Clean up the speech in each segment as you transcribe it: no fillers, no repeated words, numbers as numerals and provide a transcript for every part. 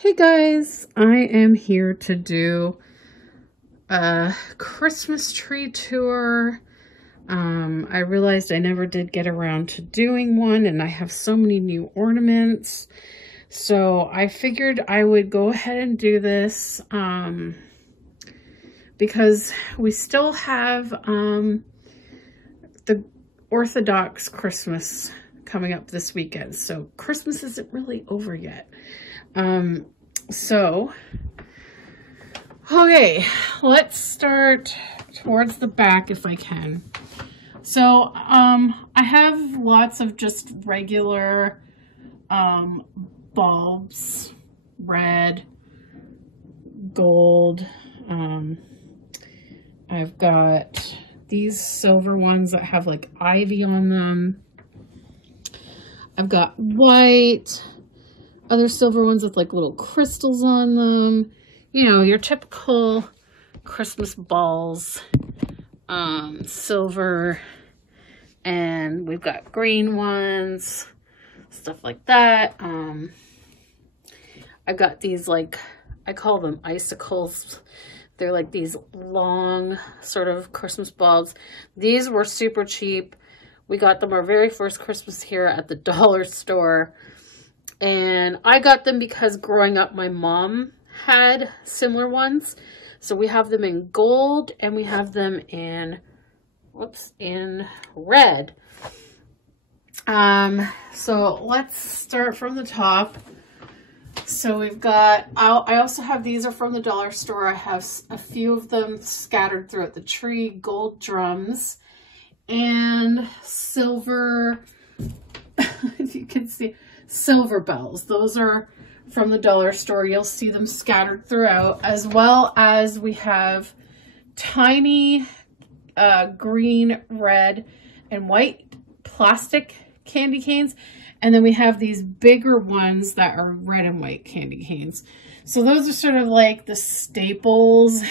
Hey guys, I am here to do a Christmas tree tour. I realized I never did get around to doing one, and I have so many new ornaments. So I figured I would go ahead and do this because we still have the Orthodox Christmas coming up this weekend. So Christmas isn't really over yet. Okay, let's start towards the back if I can. So, I have lots of just regular, bulbs, red, gold. I've got these silver ones that have like ivy on them. I've got white, other silver ones with like little crystals on them. You know, your typical Christmas balls, silver, and we've got green ones, stuff like that. I've got these, like, I call them icicles. They're like these long sort of Christmas bulbs. These were super cheap. We got them our very first Christmas here at the dollar store. And I got them because growing up, my mom had similar ones. So we have them in gold and we have them in, in red. So let's start from the top. So we've got, I also have, these are from the dollar store. I have a few of them scattered throughout the tree, gold drums and silver, if you can see, silver bells. Those are from the dollar store. You'll see them scattered throughout, as well as we have tiny green, red, and white plastic candy canes. And then we have these bigger ones that are red and white candy canes. So those are sort of like the staples.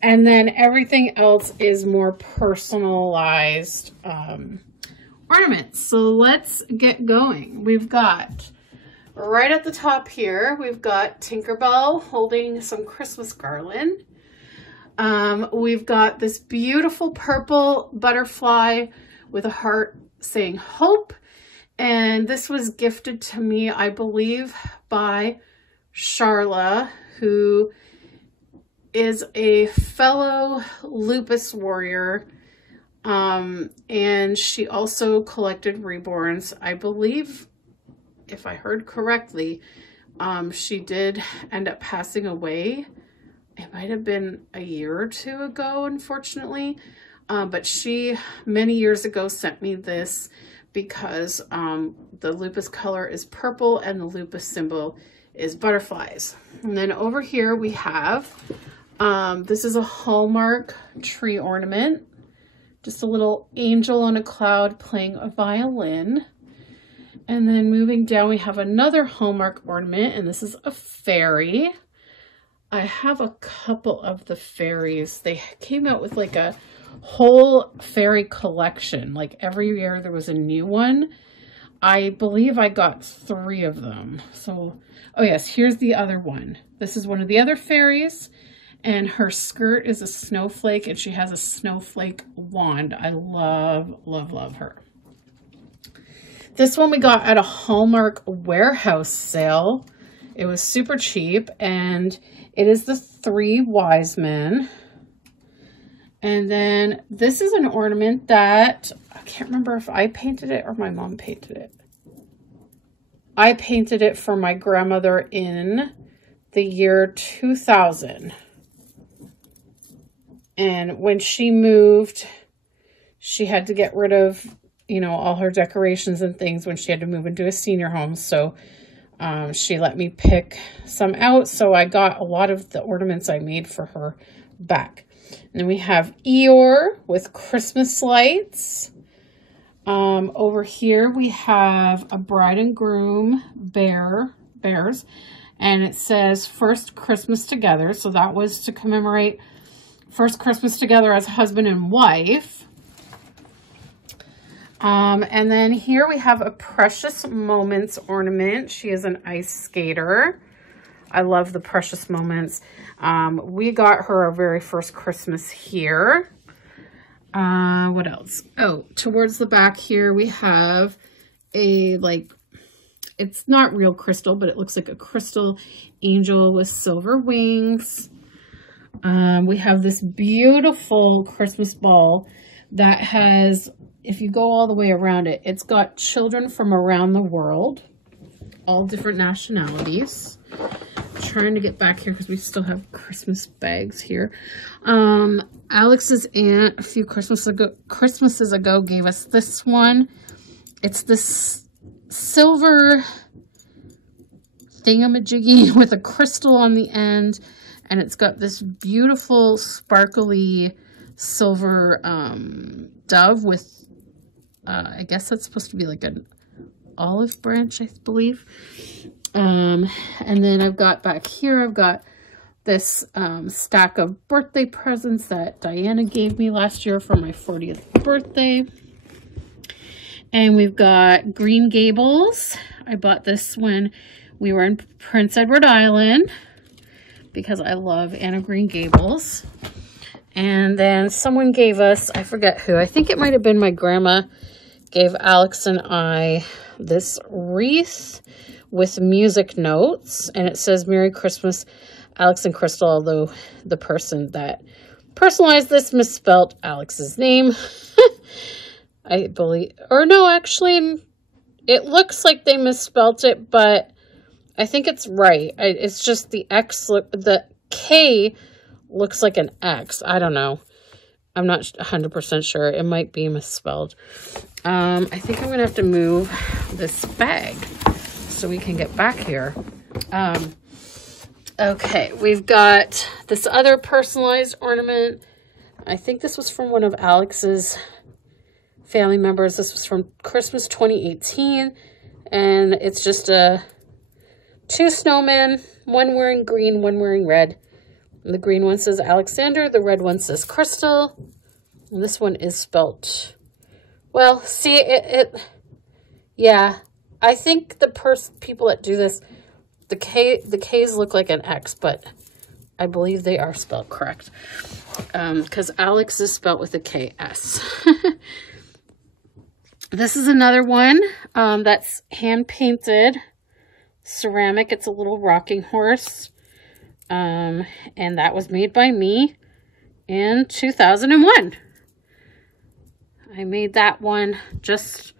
And then everything else is more personalized ornaments. So let's get going. We've got, right at the top here, we've got Tinkerbell holding some Christmas garland. We've got this beautiful purple butterfly with a heart saying hope. And this was gifted to me, I believe, by Charla, who is a fellow lupus warrior. And she also collected reborns. I believe, if I heard correctly, she did end up passing away. It might have been a year or two ago, unfortunately. But she, many years ago, sent me this because the lupus color is purple and the lupus symbol is butterflies. And then over here we have, this is a Hallmark tree ornament. Just a little angel on a cloud playing a violin. And then moving down, we have another Hallmark ornament, and this is a fairy. I have a couple of the fairies. They came out with like a whole fairy collection. Like every year there was a new one. I believe I got 3 of them. So, oh yes, here's the other one. This is one of the other fairies, and her skirt is a snowflake, and she has a snowflake wand. I love, love, love her. This one we got at a Hallmark warehouse sale. It was super cheap, and it is the 3 wise men. And then this is an ornament that, I can't remember if I painted it or my mom painted it. I painted it for my grandmother in the year 2000. And when she moved, she had to get rid of, you know, all her decorations and things when she had to move into a senior home. So she let me pick some out. So I got a lot of the ornaments I made for her back. And then we have Eeyore with Christmas lights. Over here we have a bride and groom bears. And it says First Christmas Together. So that was to commemorate first Christmas together as husband and wife. And then here we have a Precious Moments ornament. She is an ice skater. I love the Precious Moments. We got her our very first Christmas here. What else? Oh, towards the back here, we have a, like, it's not real crystal, but it looks like a crystal angel with silver wings. We have this beautiful Christmas ball that has, if you go all the way around it, it's got children from around the world, all different nationalities. I'm trying to get back here because we still have Christmas bags here. Alex's aunt a few Christmases ago gave us this one. It's this silver thingamajiggy with a crystal on the end, and it's got this beautiful sparkly silver dove with I guess that's supposed to be like an olive branch, I believe. And then I've got back here, I've got this stack of birthday presents that Diana gave me last year for my 40th birthday. And we've got Green Gables. I bought this when we were in Prince Edward Island because I love Anne of Green Gables. And then someone gave us, I forget who, I think it might have been my grandma, gave Alex and I this wreath with music notes. And it says, "Merry Christmas, Alex and Crystal," although the person that personalized this misspelled Alex's name. I believe, or no, actually, it looks like they misspelt it, but I think it's right. It's just the X, the K looks like an X. I don't know. I'm not 100% sure. It might be misspelled. I think I'm going to have to move this bag so we can get back here. Okay, we've got this other personalized ornament. I think this was from one of Alex's family members. This was from Christmas 2018, and it's just two snowmen, one wearing green, one wearing red. And the green one says Alexander, the red one says Crystal, and this one is spelt, well, see, yeah, I think the people that do this, the K's look like an X, but I believe they are spelled correct, because Alex is spelled with a KS. This is another one that's hand-painted ceramic. It's a little rocking horse. And that was made by me in 2001. I made that one just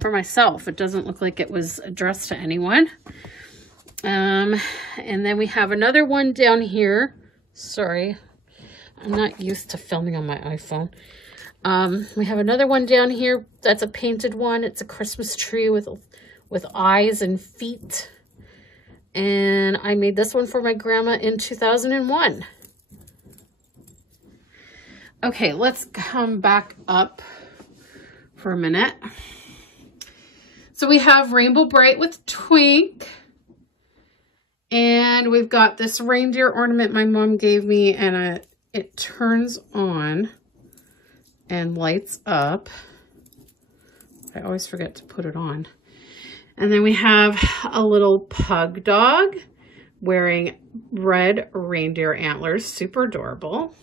for myself. It doesn't look like it was addressed to anyone. And then we have another one down here. Sorry, I'm not used to filming on my iPhone. We have another one down here. That's a painted one. It's a Christmas tree with eyes and feet. And I made this one for my grandma in 2001. Okay, let's come back up for a minute. So we have Rainbow Bright with Twink. And we've got this reindeer ornament my mom gave me, and it turns on and lights up. I always forget to put it on. And then we have a little pug dog wearing red reindeer antlers, super adorable.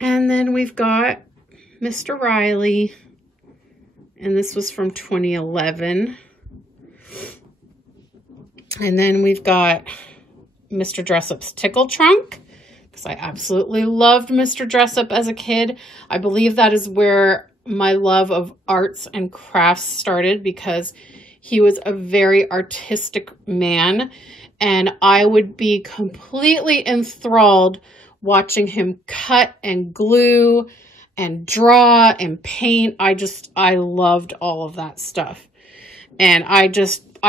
And then we've got Mr. Riley, and this was from 2011. And then we've got Mr. Dressup's Tickle Trunk, because I absolutely loved Mr. Dressup as a kid. I believe that is where my love of arts and crafts started, because he was a very artistic man, and I would be completely enthralled watching him cut and glue and draw and paint. I loved all of that stuff. And I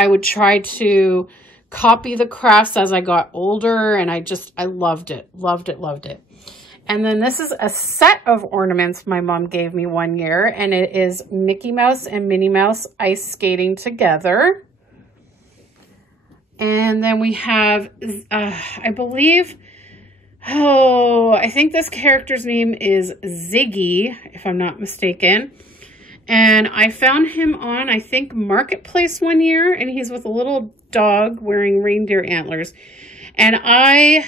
would try to copy the crafts as I got older, and I loved it, loved it, loved it. And then this is a set of ornaments my mom gave me one year, and it is Mickey Mouse and Minnie Mouse ice skating together. And then we have, I think this character's name is Ziggy, if I'm not mistaken. And I found him on, I think, Marketplace one year, and he's with a little dog wearing reindeer antlers. And I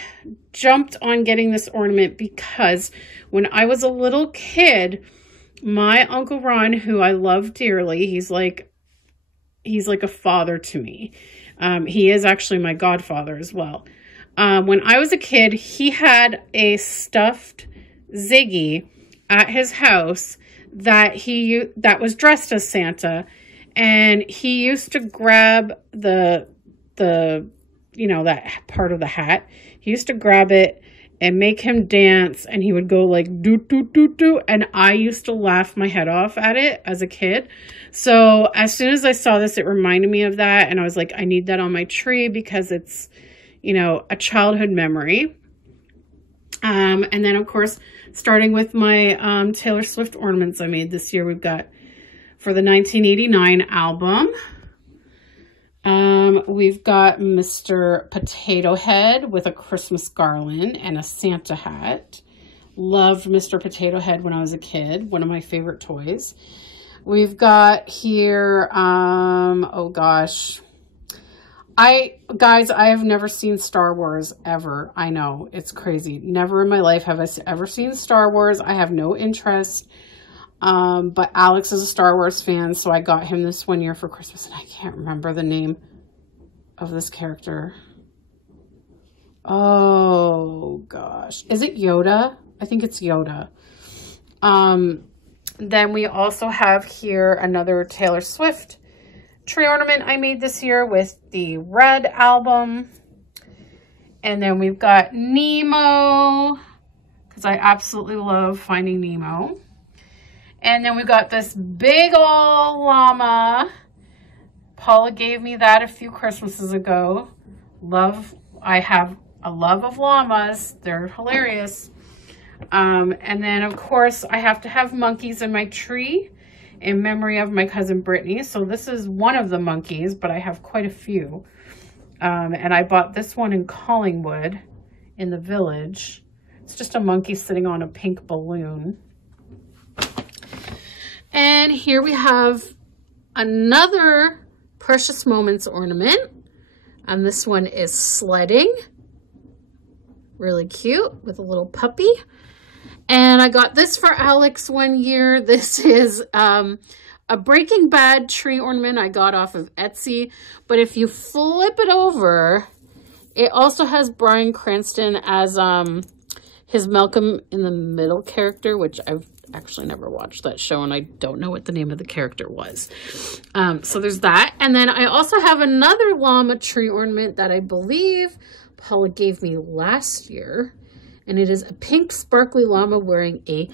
jumped on getting this ornament because when I was a little kid, my Uncle Ron, who I love dearly, he's like a father to me. He is actually my godfather as well. When I was a kid, he had a stuffed Ziggy at his house that was dressed as Santa, and he used to grab the that part of the hat. He used to grab it and make him dance, and he would go like do do do do, and I used to laugh my head off at it as a kid. So as soon as I saw this, it reminded me of that, and I was like, I need that on my tree because it's, a childhood memory. And then of course, starting with my Taylor Swift ornaments I made this year, we've got for the 1989 album. We've got Mr. Potato Head with a Christmas garland and a Santa hat. Loved Mr. Potato Head when I was a kid. One of my favorite toys. We've got here, oh gosh. Guys, I have never seen Star Wars ever. I know, it's crazy. Never in my life have I ever seen Star Wars. I have no interest. But Alex is a Star Wars fan, so I got him this one year for Christmas, and I can't remember the name of this character. Oh gosh. Is it Yoda? I think it's Yoda. Then we also have here another Taylor Swift tree ornament I made this year with the Red album. And then we've got Nemo, because I absolutely love Finding Nemo. And then we got this big old llama. Paula gave me that a few Christmases ago. I have a love of llamas. They're hilarious. And then of course I have to have monkeys in my tree in memory of my cousin Brittany. So this is one of the monkeys, but I have quite a few. And I bought this one in Collingwood in the Village. It's just a monkey sitting on a pink balloon. And here we have another Precious Moments ornament. And this one is sledding. Really cute with a little puppy. And I got this for Alex one year. This is a Breaking Bad tree ornament I got off of Etsy. But if you flip it over, it also has Bryan Cranston as his Malcolm in the Middle character, which I've actually never watched that show, and I don't know what the name of the character was. So there's that. And then I also have another llama tree ornament that I believe Paula gave me last year. And it is a pink sparkly llama wearing a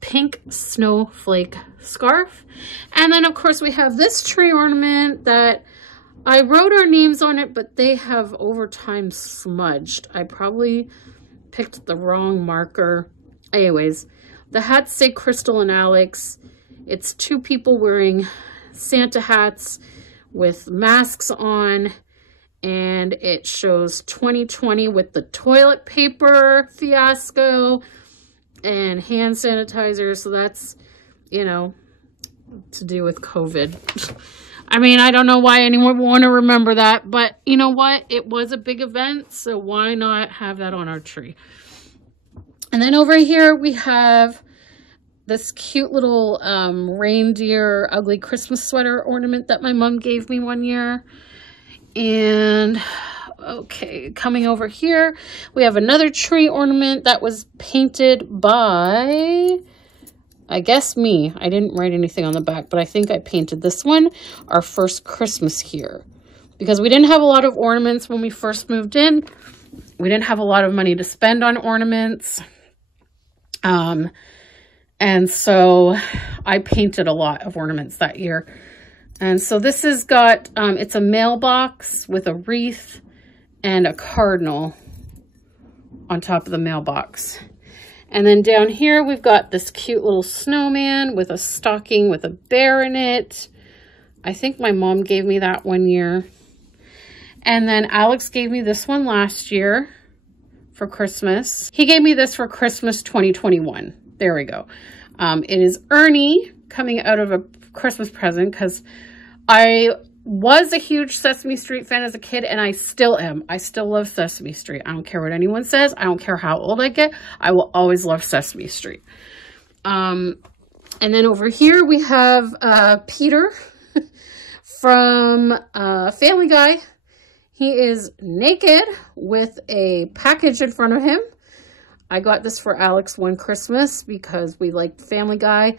pink snowflake scarf. And then of course we have this tree ornament that I wrote our names on it, but they have over time smudged. I probably picked the wrong marker. Anyways, the hats say Crystal and Alex. It's two people wearing Santa hats with masks on, and it shows 2020 with the toilet paper fiasco and hand sanitizer. So that's, to do with COVID. I mean, I don't know why anyone would want to remember that, but you know what? It was a big event, so why not have that on our tree? And then over here we have this cute little reindeer ugly Christmas sweater ornament that my mom gave me one year. And okay, coming over here, we have another tree ornament that was painted by, I guess, me. I didn't write anything on the back, but I think I painted this one, Our First Christmas Here. Because we didn't have a lot of ornaments when we first moved in. We didn't have a lot of money to spend on ornaments. And so I painted a lot of ornaments that year. And so this has got, it's a mailbox with a wreath and a cardinal on top of the mailbox. And then down here, we've got this cute little snowman with a stocking with a bear in it. I think my mom gave me that one year. And then Alex gave me this one last year for Christmas. He gave me this for Christmas 2021. There we go. It is Ernie coming out of a Christmas present because I was a huge Sesame Street fan as a kid, and I still am. I still love Sesame Street. I don't care what anyone says. I don't care how old I get. I will always love Sesame Street. And then over here we have Peter from Family Guy. He is naked with a package in front of him. I got this for Alex one Christmas because we liked Family Guy,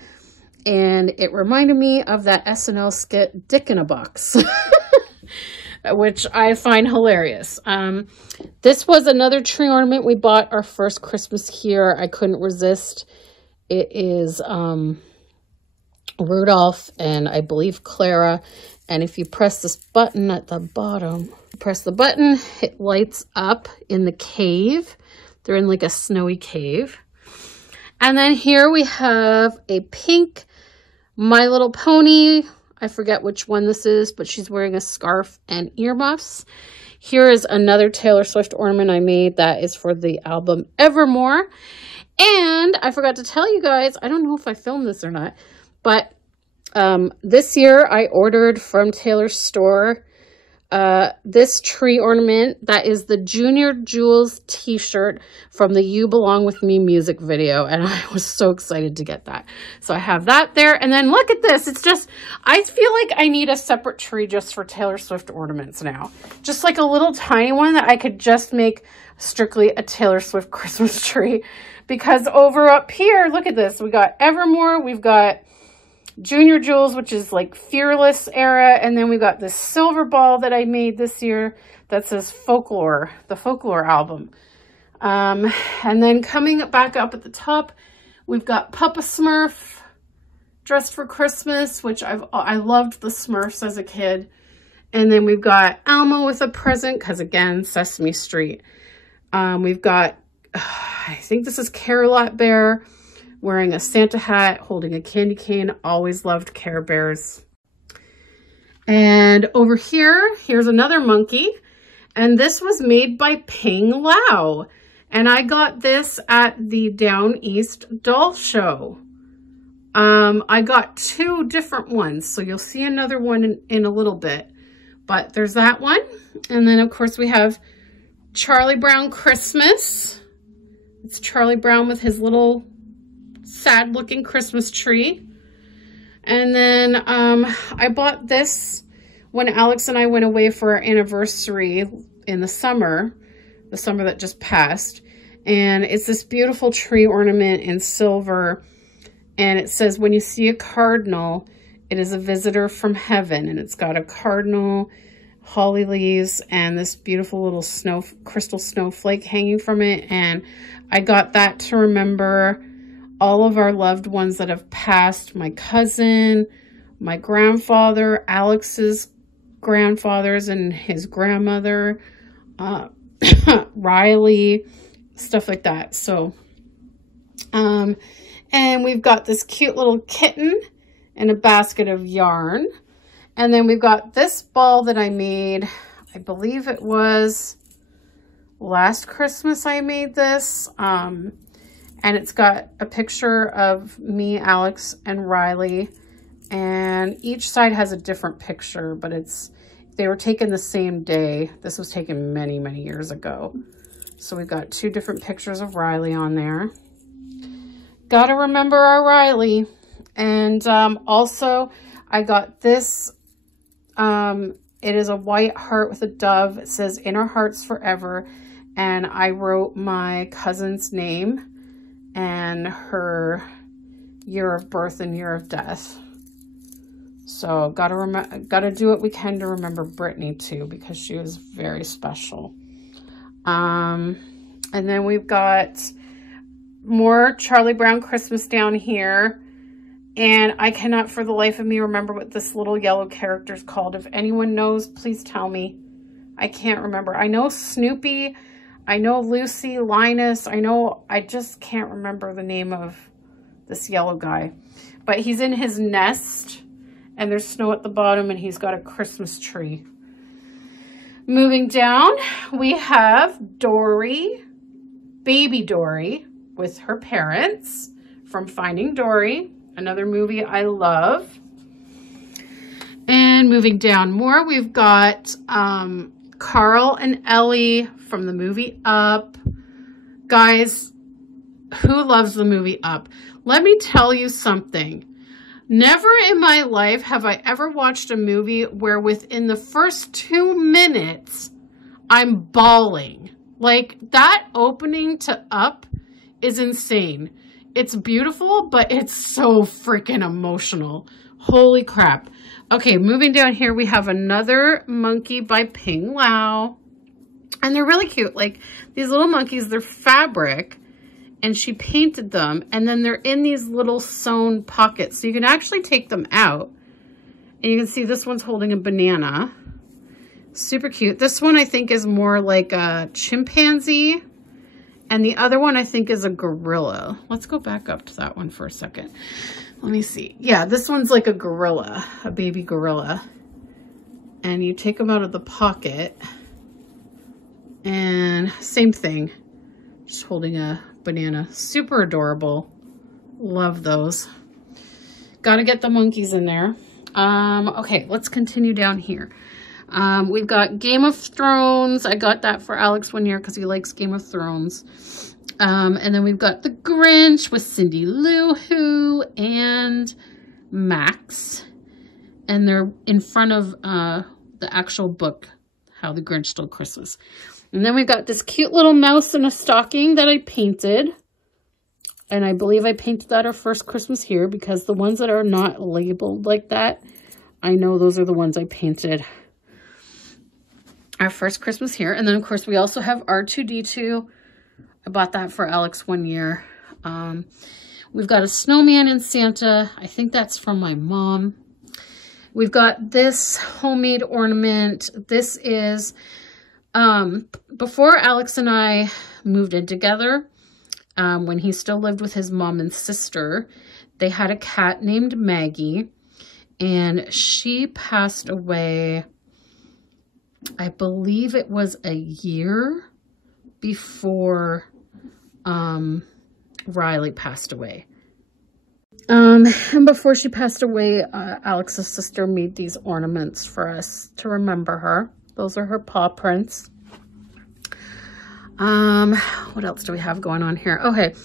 and it reminded me of that SNL skit, Dick in a Box, which I find hilarious. This was another tree ornament we bought our first Christmas here. I couldn't resist. It is Rudolph and I believe Clara. And if you press this button at the bottom, press the button, it lights up in the cave. They're in like a snowy cave. And then here we have a pink My Little Pony. I forget which one this is, but she's wearing a scarf and earmuffs. Here is another Taylor Swift ornament I made that is for the album Evermore. And I forgot to tell you guys, I don't know if I filmed this or not, but this year I ordered from Taylor's store this tree ornament that is the Junior Jewels t-shirt from the You Belong With Me music video, and I was so excited to get that. So I have that there, and then look at this. It's just, I feel like I need a separate tree just for Taylor Swift ornaments now. Just like a little tiny one that I could just make strictly a Taylor Swift Christmas tree, because over up here, look at this. We got Evermore, we've got Junior Jewels, which is like Fearless era, and then we got this silver ball that I made this year that says Folklore, the Folklore album. And then coming back up at the top, we've got Papa Smurf dressed for Christmas, which I loved the Smurfs as a kid. And then we've got Elmo with a present, because again, Sesame Street. We've got, I think this is Care-a-Lot Bear, wearing a Santa hat, holding a candy cane. Always loved Care Bears. And over here, here's another monkey. And this was made by Ping Lau. And I got this at the Down East Doll Show. I got two different ones, so you'll see another one in a little bit. But there's that one. And then, of course, we have Charlie Brown Christmas. It's Charlie Brown with his little sad looking Christmas tree. And then I bought this when Alex and I went away for our anniversary in the summer that just passed. And it's this beautiful tree ornament in silver. And it says, when you see a cardinal, it is a visitor from heaven. And it's got a cardinal, holly leaves, and this beautiful little crystal snowflake hanging from it. And I got that to remember all of our loved ones that have passed. My cousin, my grandfather, Alex's grandfathers and his grandmother, Riley, stuff like that. So, and we've got this cute little kitten and a basket of yarn. And then we've got this ball that I made. I believe it was last Christmas I made this. And it's got a picture of me, Alex, and Riley. And each side has a different picture, but they were taken the same day. This was taken many, many years ago. So we've got two different pictures of Riley on there. Gotta remember our Riley. And also, I got this. It is a white heart with a dove. It says, "In our hearts forever." And I wrote my cousin's name and her year of birth and year of death. So gotta do what we can to remember Brittany too, because she was very special. And then we've got more Charlie Brown Christmas down here. And I cannot for the life of me remember what this little yellow character is called. If anyone knows, please tell me. I can't remember. I know Snoopy. I know Lucy, Linus. I just can't remember the name of this yellow guy. But he's in his nest, and there's snow at the bottom, and he's got a Christmas tree. Moving down, we have Dory, baby Dory, with her parents from Finding Dory, another movie I love. And moving down more, we've got Carl and Ellie from the movie Up. Guys, who loves the movie Up? Let me tell you something. Never in my life have I ever watched a movie where within the first 2 minutes, I'm bawling. Like, that opening to Up is insane. It's beautiful, but it's so freaking emotional. Holy crap. Okay, moving down here, we have another monkey by Ping Lau. And they're really cute. Like, these little monkeys, they're fabric. And she painted them. And then they're in these little sewn pockets. So you can actually take them out. And you can see this one's holding a banana. Super cute. This one I think is more like a chimpanzee. And the other one I think is a gorilla. Let's go back up to that one for a second. Let me see. Yeah, this one's like a gorilla, a baby gorilla. And you take them out of the pocket. And same thing. Just holding a banana. Super adorable. Love those. Gotta get the monkeys in there. Okay, let's continue down here. We've got Game of Thrones. I got that for Alex one year because he likes Game of Thrones. And then we've got The Grinch with Cindy Lou Who and Max. And they're in front of the actual book, How the Grinch Stole Christmas. And then we've got this cute little mouse in a stocking that I painted. And I believe I painted that our first Christmas here because the ones that are not labeled like that, I know those are the ones I painted our first Christmas here. And then, of course, we also have R2-D2. I bought that for Alex one year. We've got a snowman and Santa. I think that's from my mom. We've got this homemade ornament. This is... before Alex and I moved in together, when he still lived with his mom and sister, they had a cat named Maggie, and she passed away, I believe it was a year before, Riley passed away. And before she passed away, Alex's sister made these ornaments for us to remember her. Those are her paw prints. What else do we have going on here? Okay,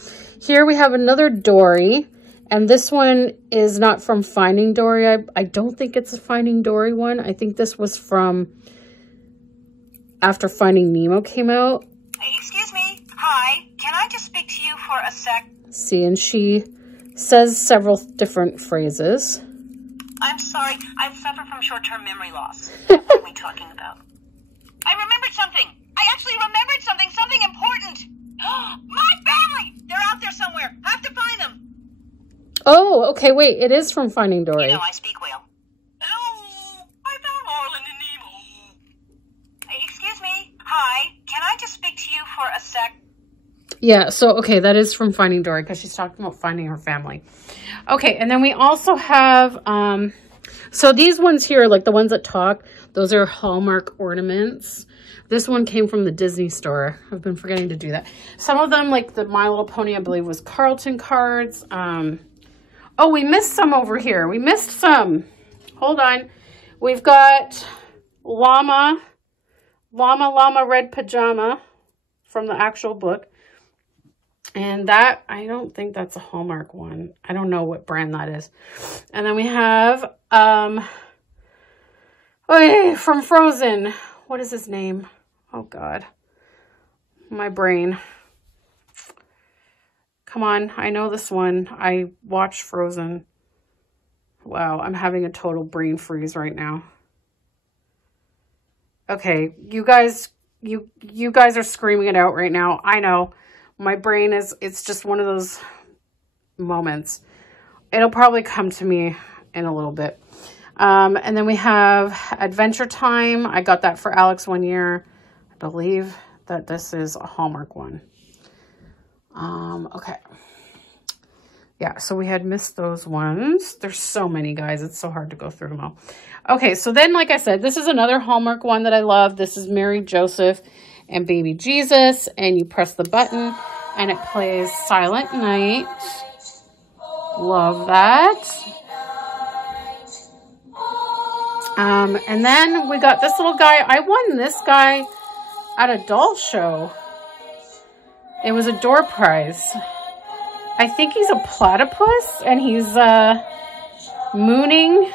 here we have another Dory. And this one is not from Finding Dory. I don't think it's a Finding Dory one. I think this was from after Finding Nemo came out. Excuse me. Hi. Can I just speak to you for a sec? See, and she says several different phrases. I'm sorry. I suffer from short-term memory loss. What are we talking about? I remembered something. I actually remembered something. Something important. My family! They're out there somewhere. I have to find them. Oh, okay. Wait, it is from Finding Dory. You know, I speak whale. Hello. I found Marlin and Nemo. Excuse me. Hi. Can I just speak to you for a sec? Yeah, so, okay, that is from Finding Dory because she's talking about finding her family. Okay, and then we also have, so these ones here, like the ones that talk, those are Hallmark ornaments. This one came from the Disney store. I've been forgetting to do that. Some of them, like the My Little Pony, I believe was Carlton cards. Oh, we missed some over here. We missed some. Hold on. We've got Llama Red Pajama from the actual book. And that, I don't think that's a Hallmark one. I don't know what brand that is. And then we have, from Frozen. What is his name? Oh, God. My brain. Come on. I know this one. I watched Frozen. Wow. I'm having a total brain freeze right now. Okay. You guys are screaming it out right now. I know. My brain is, it's just one of those moments. It'll probably come to me in a little bit. And then we have Adventure Time. I got that for Alex one year. I believe that this is a Hallmark one. Okay. Yeah, so we had missed those ones. There's so many, guys. It's so hard to go through them all. Okay, so then, like I said, this is another Hallmark one that I love. This is Mary, Joseph, and Baby Jesus, and you press the button and it plays Silent Night. Love that. And then we got this little guy. I won this guy at a doll show. It was a door prize. I think he's a platypus, and he's mooning,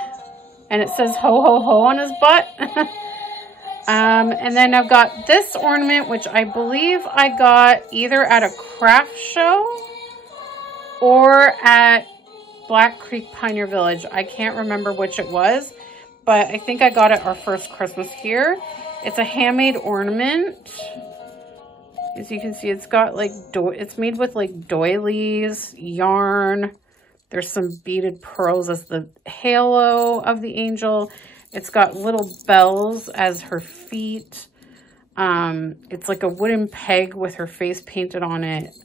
and it says ho ho ho on his butt. And then I've got this ornament, which I believe I got either at a craft show or at Black Creek Pioneer Village. I can't remember which it was, but I think I got it our first Christmas here. It's a handmade ornament. As you can see, it's got like, it's made with like doilies, yarn. There's some beaded pearls as the halo of the angel. It's got little bells as her feet. It's like a wooden peg with her face painted on it.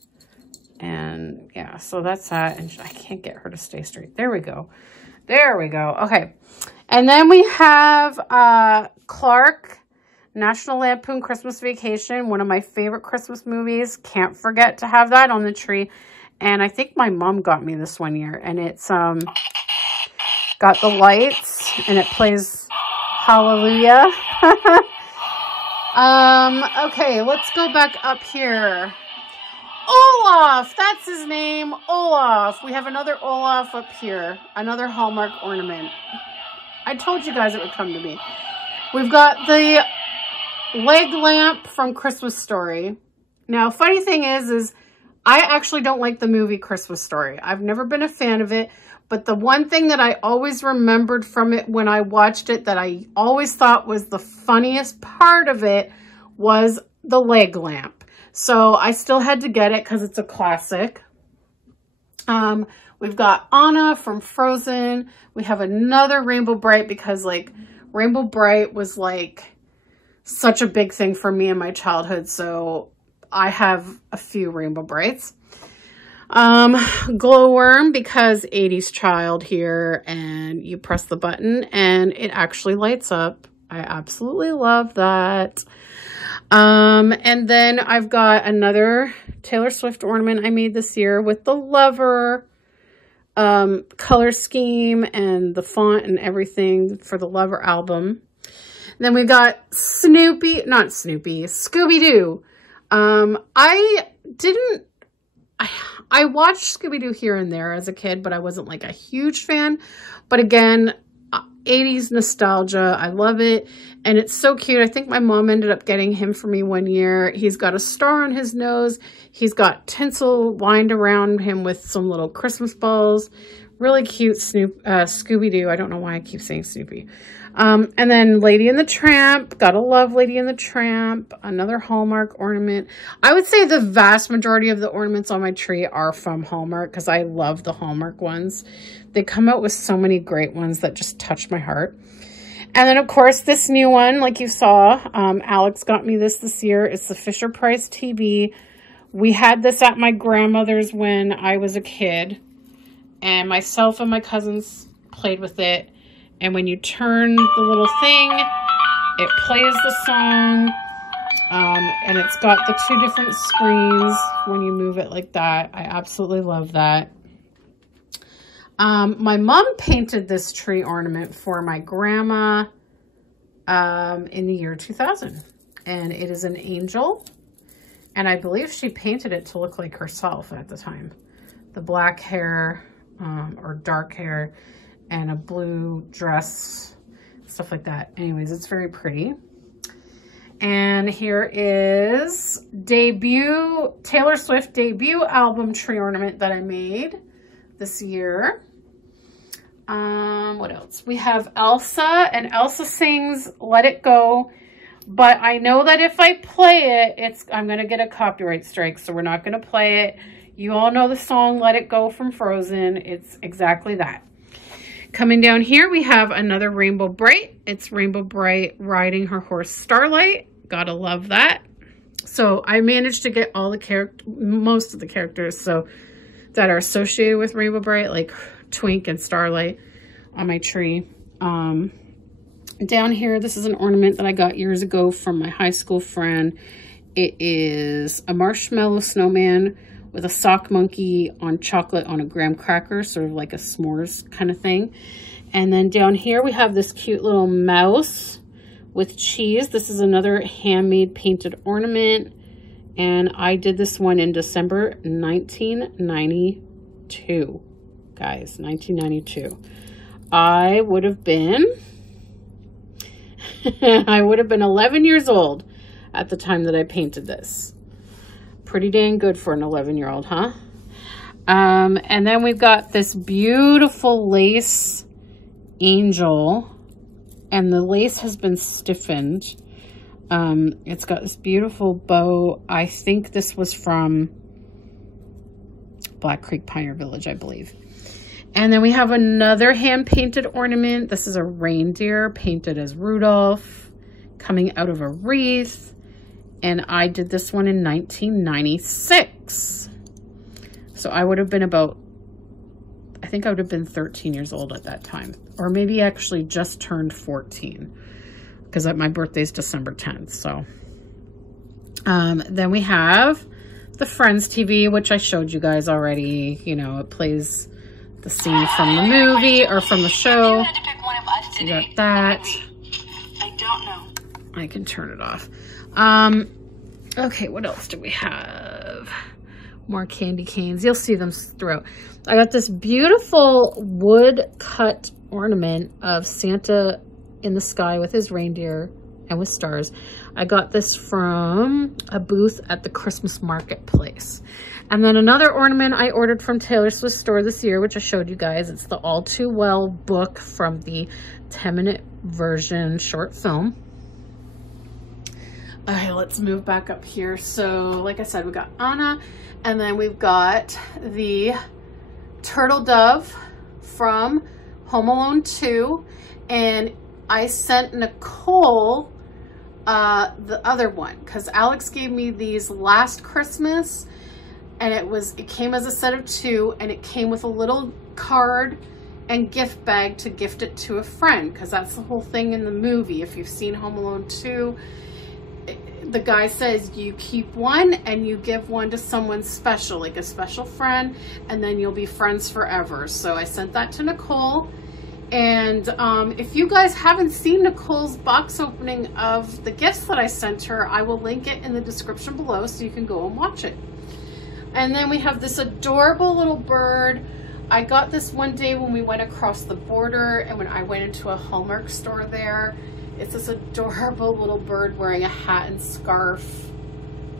And yeah, so that's that. And I can't get her to stay straight. There we go. There we go. Okay. And then we have Clark, National Lampoon Christmas Vacation, one of my favorite Christmas movies. Can't forget to have that on the tree. And I think my mom got me this one year. And it's got the lights, and it plays Hallelujah. Okay, let's go back up here. Olaf, that's his name, Olaf. We have another Olaf up here, another Hallmark ornament. I told you guys it would come to me. We've got the leg lamp from Christmas Story. Now, funny thing is I actually don't like the movie Christmas Story. I've never been a fan of it, but the one thing that I always remembered from it when I watched it that I always thought was the funniest part of it was the leg lamp. So I still had to get it because it's a classic. We've got Anna from Frozen. We have another Rainbow Brite because like Rainbow Brite was like such a big thing for me in my childhood. So I have a few Rainbow Brites. Glowworm because 80s child here, and you press the button and it actually lights up. I absolutely love that. And then I've got another Taylor Swift ornament I made this year with the Lover color scheme and the font and everything for the Lover album. Then we got Scooby-Doo. I watched Scooby-Doo here and there as a kid, but I wasn't like a huge fan. But again, 80s nostalgia. I love it. And it's so cute. I think my mom ended up getting him for me one year. He's got a star on his nose. He's got tinsel lined around him with some little Christmas balls. Really cute Scooby-Doo. I don't know why I keep saying Snoopy. And then Lady and the Tramp. Gotta love Lady and the Tramp. Another Hallmark ornament. I would say the vast majority of the ornaments on my tree are from Hallmark because I love the Hallmark ones. They come out with so many great ones that just touch my heart. And then, of course, this new one, like you saw, Alex got me this year. It's the Fisher-Price TV. We had this at my grandmother's when I was a kid. And myself and my cousins played with it. And when you turn the little thing, it plays the song. And it's got the two different screens when you move it like that. I absolutely love that. My mom painted this tree ornament for my grandma in the year 2000. And it is an angel. And I believe she painted it to look like herself at the time. The black hair or dark hair and a blue dress, stuff like that. Anyways, it's very pretty. And here is Taylor Swift debut album tree ornament that I made this year. What else? We have Elsa, and Elsa sings Let It Go, but I know that if I play it, I'm going to get a copyright strike, so we're not going to play it. You all know the song Let It Go from Frozen. It's exactly that. Coming down here, we have another Rainbow Brite. It's Rainbow Brite riding her horse Starlight. Gotta love that. So I managed to get all the most of the characters that are associated with Rainbow Brite, like Twink and Starlight, on my tree. Down here, this is an ornament that I got years ago from my high school friend. It is a marshmallow snowman with a sock monkey on chocolate on a graham cracker, sort of like a s'mores kind of thing. And then down here we have this cute little mouse with cheese. This is another handmade painted ornament. And I did this one in December 1992, guys, 1992. I would have been 11 years old at the time that I painted this. Pretty dang good for an 11-year-old, huh? And then we've got this beautiful lace angel, and the lace has been stiffened. It's got this beautiful bow. I think this was from Black Creek Pioneer Village, I believe. And then we have another hand-painted ornament. This is a reindeer painted as Rudolph coming out of a wreath. And I did this one in 1996. So I would have been about, I think I would have been 13 years old at that time. Or maybe actually just turned 14. Because my birthday is December 10th. So then we have the Friends TV, which I showed you guys already. You know, it plays the scene from the movie or from the show. You got that. I don't know. I can turn it off. Okay, what else do we have? More candy canes. You'll see them throughout. I got this beautiful wood cut ornament of Santa in the sky with his reindeer and with stars. I got this from a booth at the Christmas marketplace. And then another ornament I ordered from Taylor Swift store this year, which I showed you guys. It's the All Too Well book from the 10-minute version short film. Okay, let's move back up here. So like I said, we got Anna, and then we've got the turtle dove from Home Alone 2, and I sent Nicole the other one because Alex gave me these last Christmas, and it came as a set of 2, and it came with a little card and gift bag to gift it to a friend, because that's the whole thing in the movie. If you've seen Home Alone 2, the guy says you keep one and you give one to someone special, like a special friend, and then you'll be friends forever. So I sent that to Nicole. And if you guys haven't seen Nicole's box opening of the gifts that I sent her, I will link it in the description below so you can go and watch it. And then we have this adorable little bird. I got this one day when we went across the border, and when I went into a Hallmark store there. It's this adorable little bird wearing a hat and scarf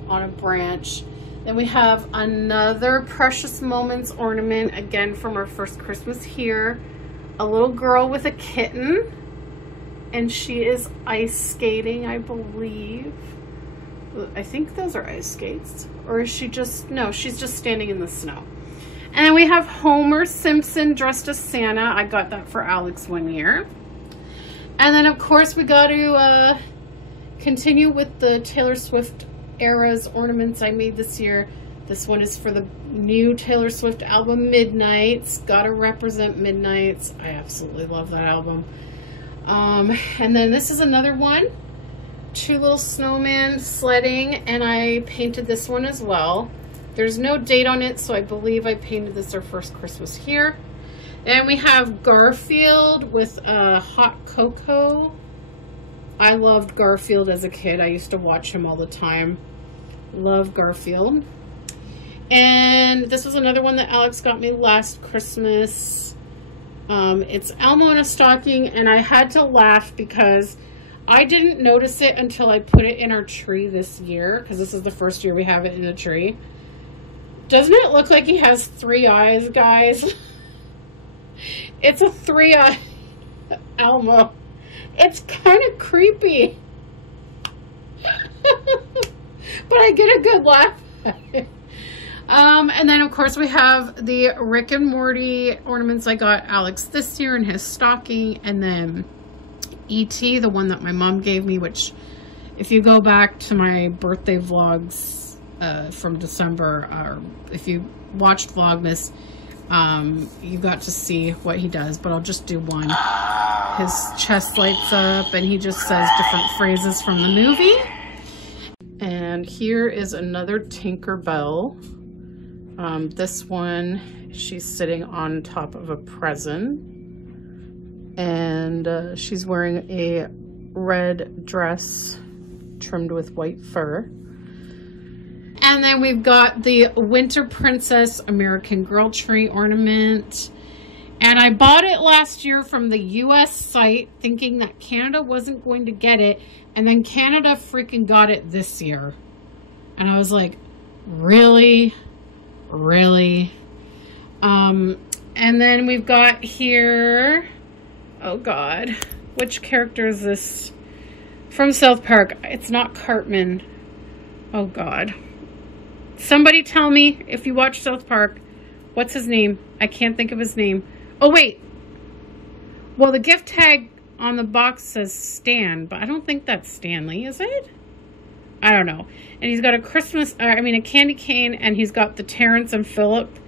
on a branch. Then we have another Precious Moments ornament, again from our first Christmas here. A little girl with a kitten, and she is ice skating, I believe. I think those are ice skates. Or is she just, no, she's just standing in the snow. And then we have Homer Simpson dressed as Santa. I got that for Alex one year. And then, of course, we got to continue with the Taylor Swift era's ornaments I made this year. This one is for the new Taylor Swift album, Midnights. Gotta represent Midnights. I absolutely love that album. And then this is another one. 2 little snowmen sledding, and I painted this one as well. There's no date on it, so I believe I painted this our first Christmas here. And we have Garfield with hot cocoa. I loved Garfield as a kid. I used to watch him all the time. Love Garfield. And this was another one that Alex got me last Christmas. It's Elmo in a stocking, and I had to laugh because I didn't notice it until I put it in our tree this year, because this is the first year we have it in the tree. Doesn't it look like he has 3 eyes, guys? It's a 3-eye Elmo. It's kind of creepy. But I get a good laugh at it. And then, of course, we have the Rick and Morty ornaments I got Alex this year in his stocking. And then E.T., the one that my mom gave me, which if you go back to my birthday vlogs from December, or if you watched Vlogmas, you got to see what he does, but I'll just do one. His chest lights up and he just says different phrases from the movie. And here is another Tinkerbell. This one, she's sitting on top of a present. And she's wearing a red dress trimmed with white fur. And then we've got the Winter Princess American Girl Tree ornament. And I bought it last year from the US site thinking that Canada wasn't going to get it. And then Canada freaking got it this year. And I was like, really? Really? And then we've got here, oh God, which character is this? From South Park. It's not Cartman. Oh God. Somebody tell me, if you watch South Park, what's his name? I can't think of his name. Oh, wait. Well, the gift tag on the box says Stan, but I don't think that's Stanley, is it? I don't know. And he's got a a candy cane, and he's got the Terrence and Phillip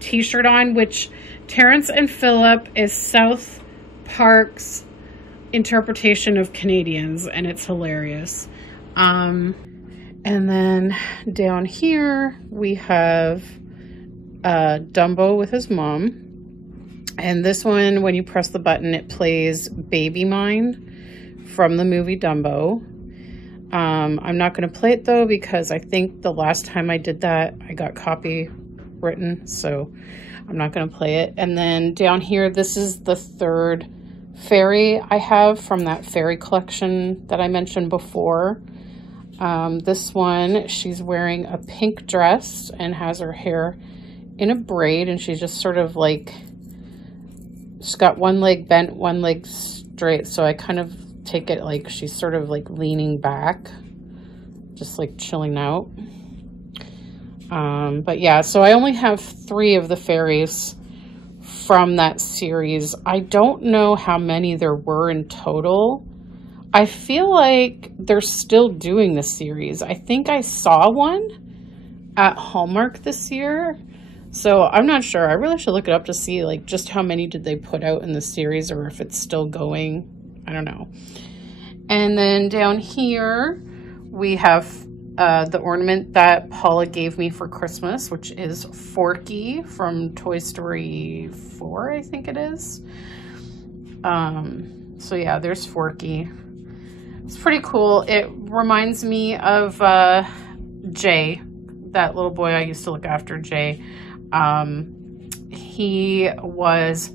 t-shirt on, which Terrence and Phillip is South Park's interpretation of Canadians, and it's hilarious. And then down here we have Dumbo with his mom. And this one, when you press the button, it plays Baby Mine from the movie Dumbo. I'm not going to play it though, because I think the last time I did that, I got copywritten, so I'm not going to play it. And then down here, this is the third fairy I have from that fairy collection that I mentioned before. This one, she's wearing a pink dress and has her hair in a braid, and she's just sort of like, she's got one leg bent, one leg straight, so I kind of take it like she's sort of like leaning back, just like chilling out. But yeah, so I only have 3 of the fairies from that series. I don't know how many there were in total. I feel like they're still doing this series. I think I saw one at Hallmark this year, so I'm not sure. I really should look it up to see like just how many did they put out in the series, or if it's still going. I don't know. And then down here we have the ornament that Paula gave me for Christmas, which is Forky from Toy Story 4, I think it is. So yeah, there's Forky. It's pretty cool. It reminds me of Jay, that little boy I used to look after, Jay. He was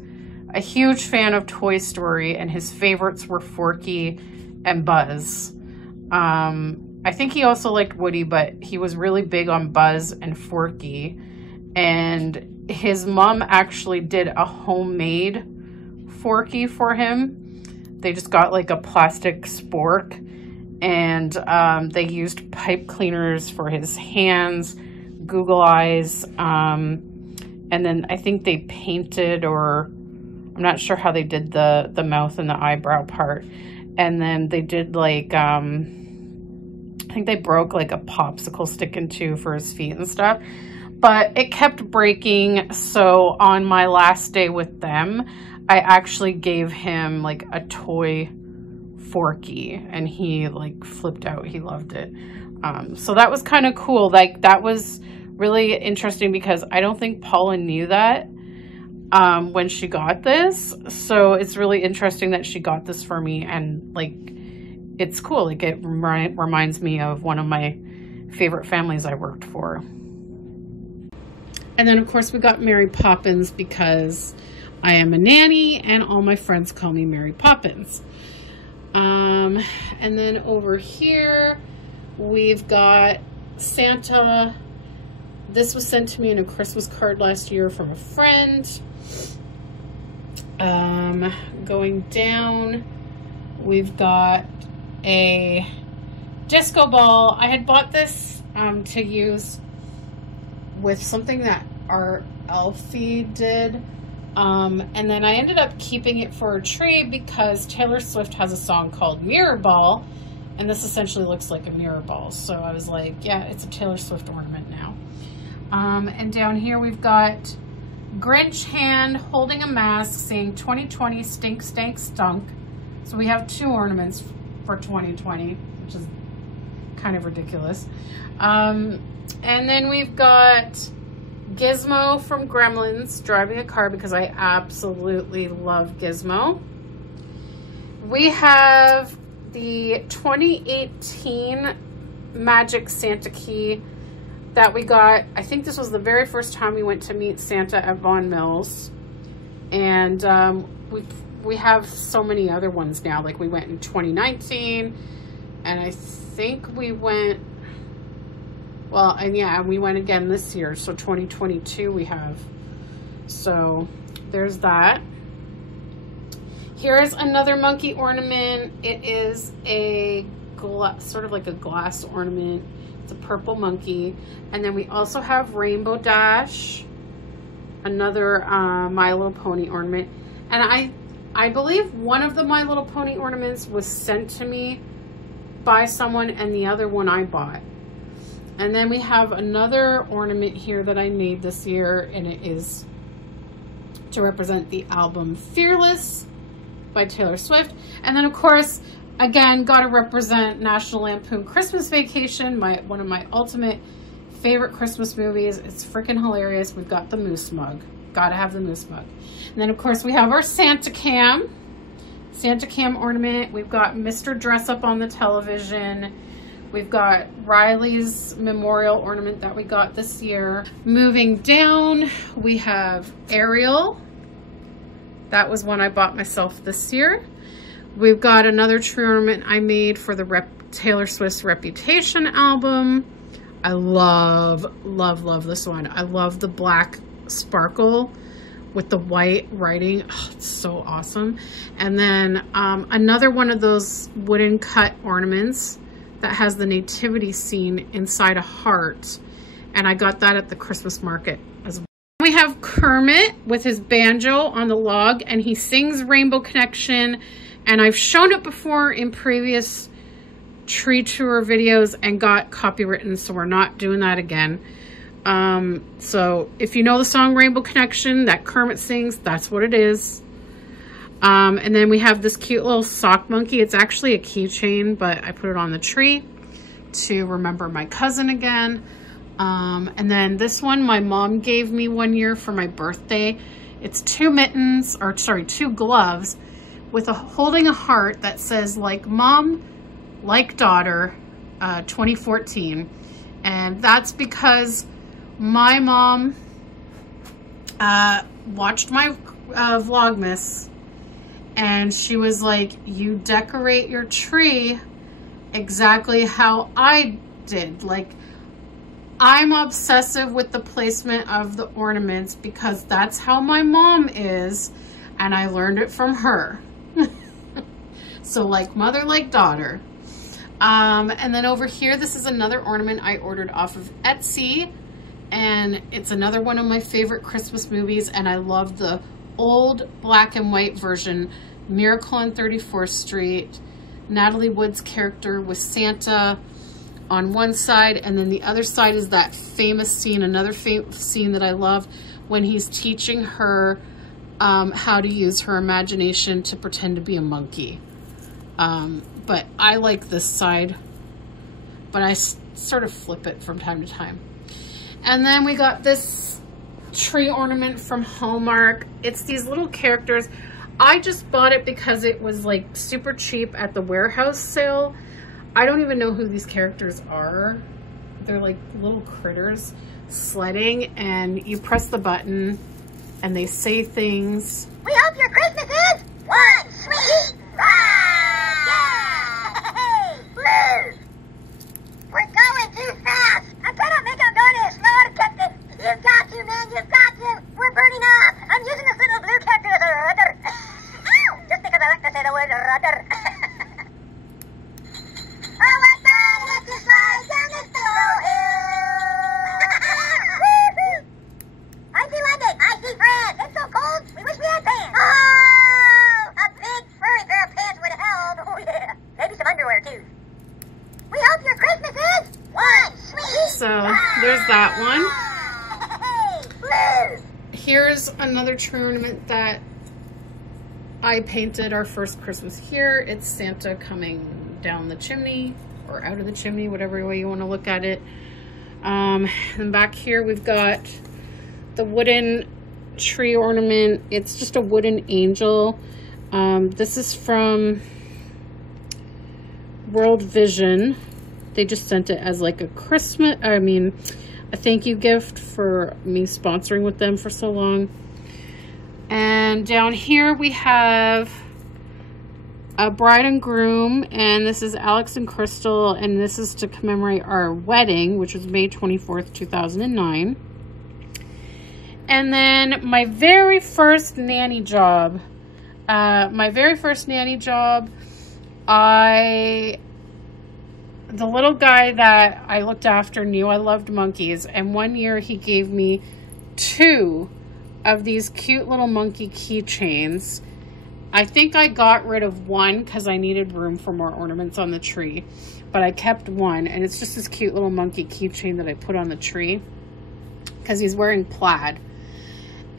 a huge fan of Toy Story, and his favorites were Forky and Buzz. I think he also liked Woody, but he was really big on Buzz and Forky. And his mom actually did a homemade Forky for him. They just got like a plastic spork, and they used pipe cleaners for his hands, Google eyes, and then I think they painted, or I'm not sure how they did the mouth and the eyebrow part. And then they did like, I think they broke like a popsicle stick in 2 for his feet and stuff. But it kept breaking, so on my last day with them, I actually gave him like a toy Forky, and he like flipped out. He loved it. So that was kind of cool. Like, that was really interesting because I don't think Paula knew that when she got this. So it's really interesting that she got this for me, and like, it's cool. Like, it reminds me of one of my favorite families I worked for. And then of course we got Mary Poppins because I am a nanny and all my friends call me Mary Poppins. And then over here we've got Santa. This was sent to me in a Christmas card last year from a friend. Going down, we've got a disco ball. I had bought this to use with something that our Elfie did. And then I ended up keeping it for a tree because Taylor Swift has a song called Mirror Ball, and this essentially looks like a mirror ball. So I was like, yeah, it's a Taylor Swift ornament now. And down here we've got Grinch hand holding a mask saying 2020 stink, stank, stunk. So we have 2 ornaments for 2020, which is kind of ridiculous. And then we've got Gizmo from Gremlins driving a car because I absolutely love Gizmo. We have the 2018 Magic Santa key that we got. I think this was the very first time we went to meet Santa at Vaughan Mills. And we have so many other ones now. Like we went in 2019, and I think we went, well, and yeah, we went again this year. So 2022 we have. So there's that. Here's another monkey ornament. It is a sort of like a glass ornament. It's a purple monkey. And then we also have Rainbow Dash, another My Little Pony ornament. And I believe one of the My Little Pony ornaments was sent to me by someone, and the other one I bought. And then we have another ornament here that I made this year, and it is to represent the album Fearless by Taylor Swift. And then of course, again, gotta represent National Lampoon Christmas Vacation, one of my ultimate favorite Christmas movies. It's freaking hilarious. We've got the moose mug. Gotta have the moose mug. And then of course we have our Santa Cam ornament. We've got Mr. Dress Up on the television. We've got Riley's memorial ornament that we got this year. Moving down, we have Ariel. That was one I bought myself this year. We've got another tree ornament I made for the Taylor Swift's Reputation album. I love, love, love this one. I love the black sparkle with the white writing. Oh, it's so awesome. And then another one of those wooden cut ornaments that has the nativity scene inside a heart. And I got that at the Christmas market as well. We have Kermit with his banjo on the log, and he sings Rainbow Connection. And I've shown it before in previous tree tour videos and got copywritten, so we're not doing that again. So if you know the song Rainbow Connection that Kermit sings, that's what it is. And then we have this cute little sock monkey. It's actually a keychain, but I put it on the tree to remember my cousin again. And then this one my mom gave me one year for my birthday. It's two gloves with holding a heart that says like mom, like daughter, 2014. And that's because my mom watched my Vlogmas, and she was like, you decorate your tree exactly how I did. Like, I'm obsessive with the placement of the ornaments because that's how my mom is, and I learned it from her. So like mother, like daughter. And then over here, this is another ornament I ordered off of Etsy, and it's another one of my favorite Christmas movies, and I love the old black and white version. Miracle on 34th Street, Natalie Wood's character with Santa on one side, and then the other side is that famous scene, another famous scene that I love, when he's teaching her how to use her imagination to pretend to be a monkey. But I like this side, but I sort of flip it from time to time. And then we got this tree ornament from Hallmark. It's these little characters. I just bought it because it was like super cheap at the warehouse sale. I don't even know who these characters are. They're like little critters sledding, and you press the button and they say things. We hope your Christmas is one sweet ride! Yeah! Blue! We're going too fast! I cannot make it go this slow to cut this. You've got to, man, you've got to! We're burning up! I'm using this little blue character as a rudder. Ow! Just because I like to say the word rudder. Oh, what fun it is to slide down this snow hill! I see London! I see France! It's so cold! We wish we had pants! Oh! A big furry pair of pants would help! Oh, yeah! Maybe some underwear, too. We hope your Christmas is one sweet So, there's that one. Blue! Here's another tree ornament that I painted our first Christmas here. It's Santa coming down the chimney, or out of the chimney, whatever way you want to look at it. And back here we've got the wooden tree ornament. It's just a wooden angel. This is from World Vision. They just sent it as like a a thank you gift for me sponsoring with them for so long. And down here we have a bride and groom, and this is Alex and Crystal, and this is to commemorate our wedding, which was May 24th, 2009. And then my very first nanny job. The little guy that I looked after knew I loved monkeys, and one year he gave me 2 of these cute little monkey keychains. I think I got rid of one because I needed room for more ornaments on the tree, but I kept one, and it's just this cute little monkey keychain that I put on the tree because he's wearing plaid.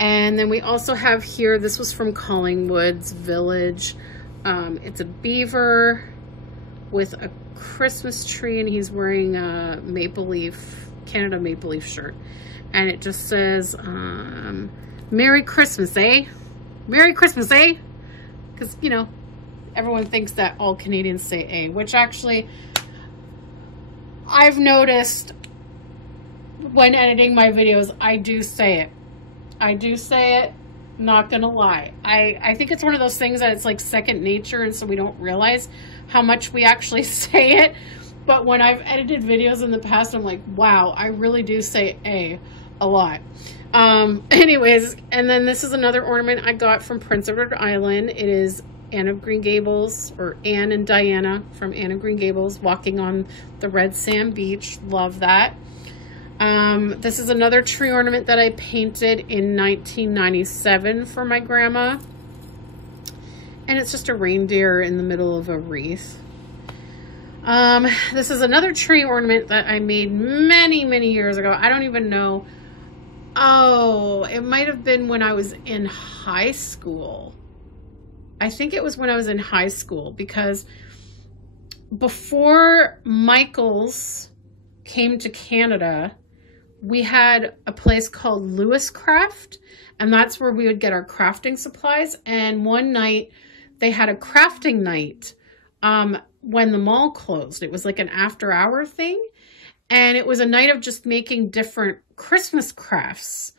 And then we also have here, this was from Collingwood's Village. It's a beaver with a Christmas tree, and he's wearing a Canada Maple Leaf shirt. And it just says, Merry Christmas, eh? Merry Christmas, eh? Because, you know, everyone thinks that all Canadians say eh, which actually I've noticed when editing my videos, I do say it. I do say it, not gonna lie. I think it's one of those things that it's like second nature, and so we don't realize how much we actually say it. But when I've edited videos in the past, I'm like, wow, I really do say a lot. Anyways, and then this is another ornament I got from Prince Edward Island. It is Anne of Green Gables, or Anne and Diana from Anne of Green Gables, walking on the red sand beach. Love that. This is another tree ornament that I painted in 1997 for my grandma. And it's just a reindeer in the middle of a wreath. This is another tree ornament that I made many, many years ago. I don't even know. Oh, it might have been when I was in high school. I think it was when I was in high school, because before Michael's came to Canada, we had a place called Lewis Craft, and that's where we would get our crafting supplies. And one night they had a crafting night when the mall closed. It was like an after-hour thing, and it was a night of just making different Christmas crafts.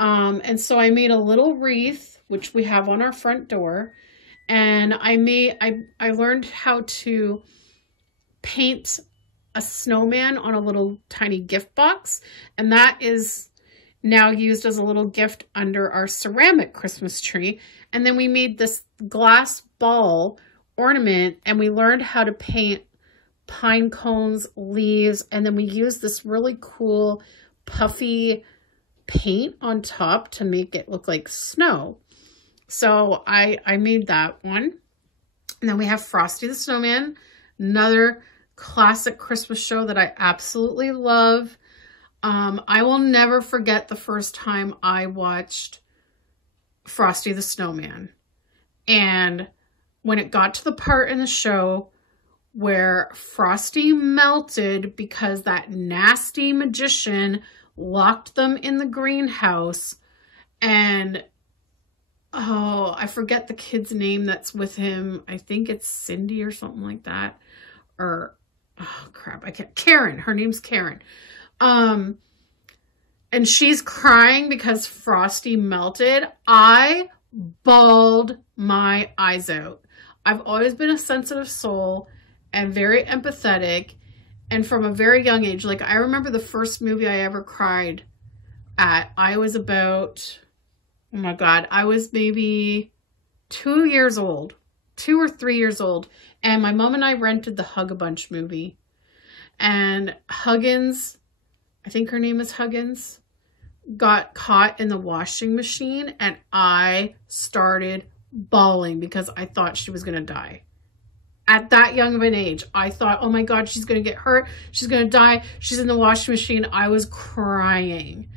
And so I made a little wreath, which we have on our front door, and I learned how to paint a snowman on a little tiny gift box, and that is now used as a little gift under our ceramic Christmas tree. And then we made this glass ball ornament, and we learned how to paint pine cones, leaves, and then we used this really cool puffy paint on top to make it look like snow. So I made that one. And then we have Frosty the Snowman, another classic Christmas show that I absolutely love. I will never forget the first time I watched Frosty the Snowman. And when it got to the part in the show where Frosty melted because that nasty magician locked them in the greenhouse, and oh, I forget the kid's name that's with him. I think it's Cindy or something like that. Or, oh crap, Karen. Her name's Karen. And she's crying because Frosty melted. I bawled my eyes out. I've always been a sensitive soul and very empathetic. And from a very young age, like I remember the first movie I ever cried at, I was about, oh my God, I was maybe 2 years old, 2 or 3 years old. And my mom and I rented the Hug-a-Bunch movie. And Huggins, I think her name is Huggins, got caught in the washing machine, and I started bawling because I thought she was going to die. At that young of an age, I thought, oh my God, she's going to get hurt. She's going to die. She's in the washing machine. I was crying.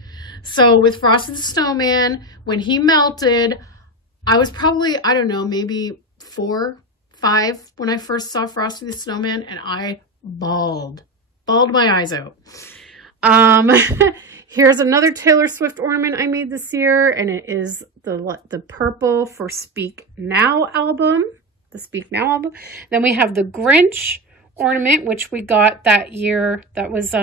So with Frosty the Snowman, when he melted, I was probably, I don't know, maybe 4, 5 when I first saw Frosty the Snowman, and I bawled my eyes out. Here's another Taylor Swift ornament I made this year, and it is the purple for Speak Now album. The Speak Now album. Then we have the Grinch ornament, which we got that year. That was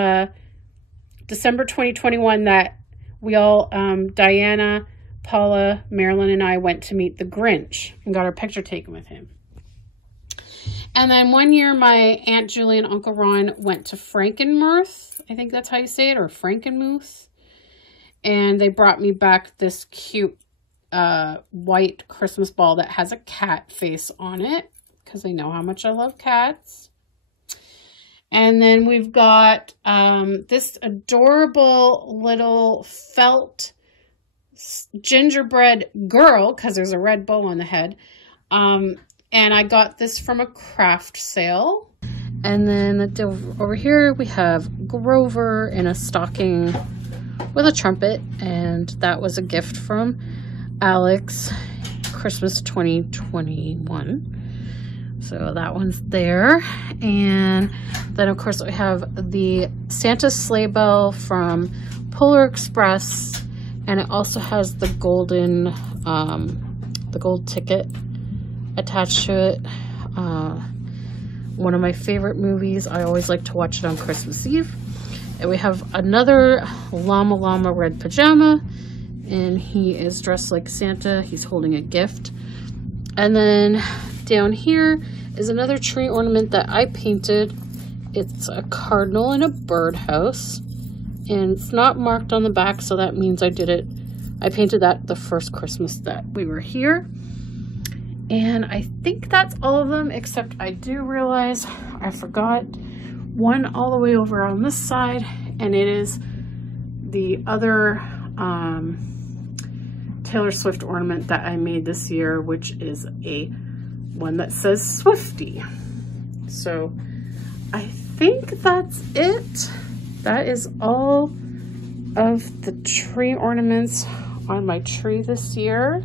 December 2021 that we all, Diana, Paula, Marilyn, and I went to meet the Grinch and got our picture taken with him. And then one year, my Aunt Julie and Uncle Ron went to Frankenmuth. I think that's how you say it, or Frankenmuth. And they brought me back this cute white Christmas ball that has a cat face on it, because they know how much I love cats. And then we've got this adorable little felt gingerbread girl, because there's a red bow on the head. And I got this from a craft sale. And then over here we have Grover in a stocking with a trumpet. And that was a gift from Alex, Christmas 2021. So that one's there. And then of course we have the Santa sleigh bell from Polar Express. And it also has the golden, the gold ticket attached to it. One of my favorite movies. I always like to watch it on Christmas Eve. And we have another Llama Llama red pajama, and he is dressed like Santa. He's holding a gift. And then down here is another tree ornament that I painted. It's a cardinal and a birdhouse, and it's not marked on the back, so that means I painted that the first Christmas that we were here. And I think that's all of them, except I do realize I forgot one all the way over on this side, and it is the other Taylor Swift ornament that I made this year, which is one that says Swiftie. So I think that's it. That is all of the tree ornaments on my tree this year.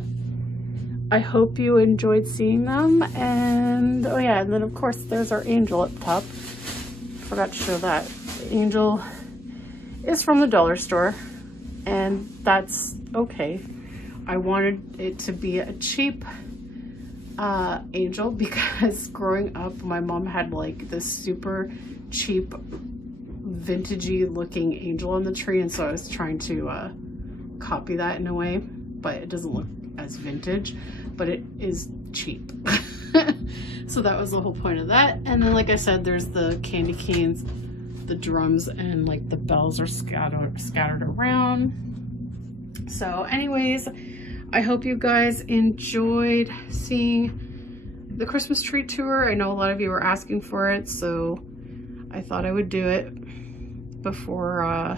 I hope you enjoyed seeing them. And oh yeah, and then of course there's our angel up top. Forgot to show that. The angel is from the dollar store, and that's okay. I wanted it to be a cheap angel, because growing up my mom had like this super cheap vintagey looking angel on the tree, and so I was trying to copy that in a way, but it doesn't look as vintage, but it is cheap. So that was the whole point of that. And then like I said, there's the candy canes, the drums, and like the bells are scattered around. So anyways, I hope you guys enjoyed seeing the Christmas tree tour. I know a lot of you were asking for it, so I thought I would do it before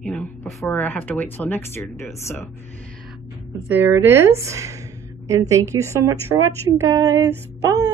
you know, before I have to wait till next year to do it. So there it is. And thank you so much for watching, guys. Bye.